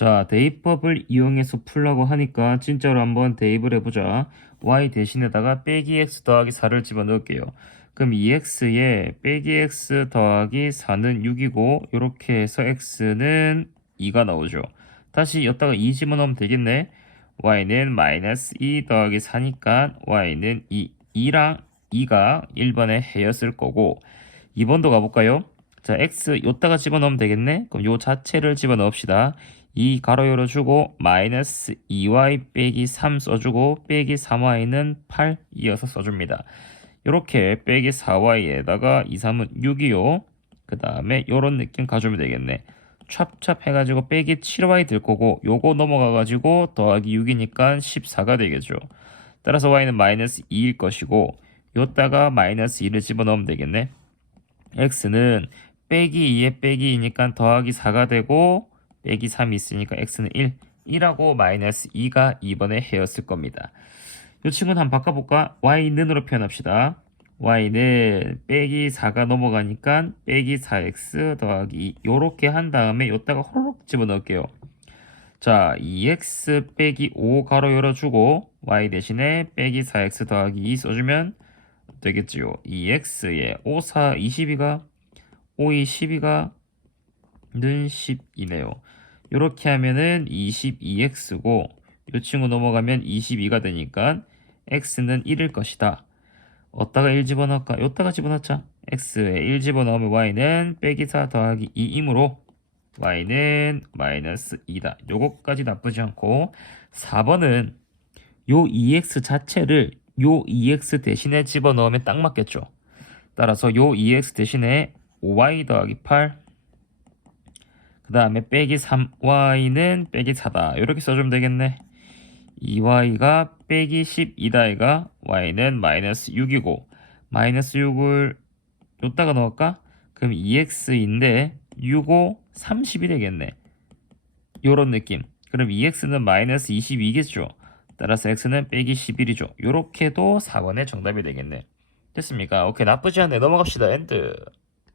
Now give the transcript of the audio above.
자, 대입법을 이용해서 풀라고 하니까 진짜로 한번 대입을 해보자. y 대신에다가 빼기 x 더하기 4를 집어넣을게요. 그럼 2x에 빼기 x 더하기 4는 6이고 이렇게 해서 x는 2가 나오죠. 다시 여기다가 2 집어넣으면 되겠네. y는 마이너스 2 더하기 4니까 y는 2. 2랑 2가 1번에 해였을 거고 2번도 가볼까요? 자, x 요따가 집어넣으면 되겠네. 그럼 요 자체를 집어넣읍시다. 2 가로 열어주고 마이너스 2y 빼기 3 써주고 빼기 3y는 8 이어서 써줍니다. 이렇게 빼기 4y에다가 2, 3은 6이요. 그 다음에 요런 느낌 가주면 되겠네. 찹찹 해가지고 빼기 7y 될 거고 요거 넘어가가지고 더하기 6이니까 14가 되겠죠. 따라서 y는 마이너스 2일 것이고 요따가 마이너스 2를 집어넣으면 되겠네. x는 빼기 2에 빼기 2니까 더하기 4가 되고 빼기 3이 있으니까 x는 1. 1하고 마이너스 2가 2번에 해였을 겁니다. 이 친구는 한번 바꿔볼까? y는으로 표현합시다. y는 빼기 4가 넘어가니까 빼기 4x 더하기 2 요렇게 한 다음에 요따가 호로록 집어넣을게요. 자, 2x 빼기 5 가로 열어주고 y 대신에 빼기 4x 더하기 2 써주면 되겠지요. 2x에 5, 4, 22가 5, 2, 12가 는 10이네요. 이렇게 하면은 22x고 이 친구 넘어가면 22가 되니까 x는 1일 것이다. 어디다가 1 집어넣을까? 요따가 집어넣자. x에 1 집어넣으면 y는 빼기 4 더하기 2이므로 y는 마이너스 2다. 요거까지 나쁘지 않고 4번은 요 2x 자체를 요 2x 대신에 집어넣으면 딱 맞겠죠. 따라서 요 2x 대신에 5y 더하기 8 그 다음에 빼기 3y는 빼기 4다. 이렇게 써주면 되겠네. 2y가 빼기 12다 이가 y는 마이너스 6이고 마이너스 6을 요따가 넣을까? 그럼 2x인데 6, 5, 30이 되겠네. 요런 느낌. 그럼 2x는 마이너스 22겠죠. 따라서 x는 빼기 11이죠. 요렇게도 4번의 정답이 되겠네. 됐습니까? 오케이 나쁘지 않네. 넘어갑시다. 엔드.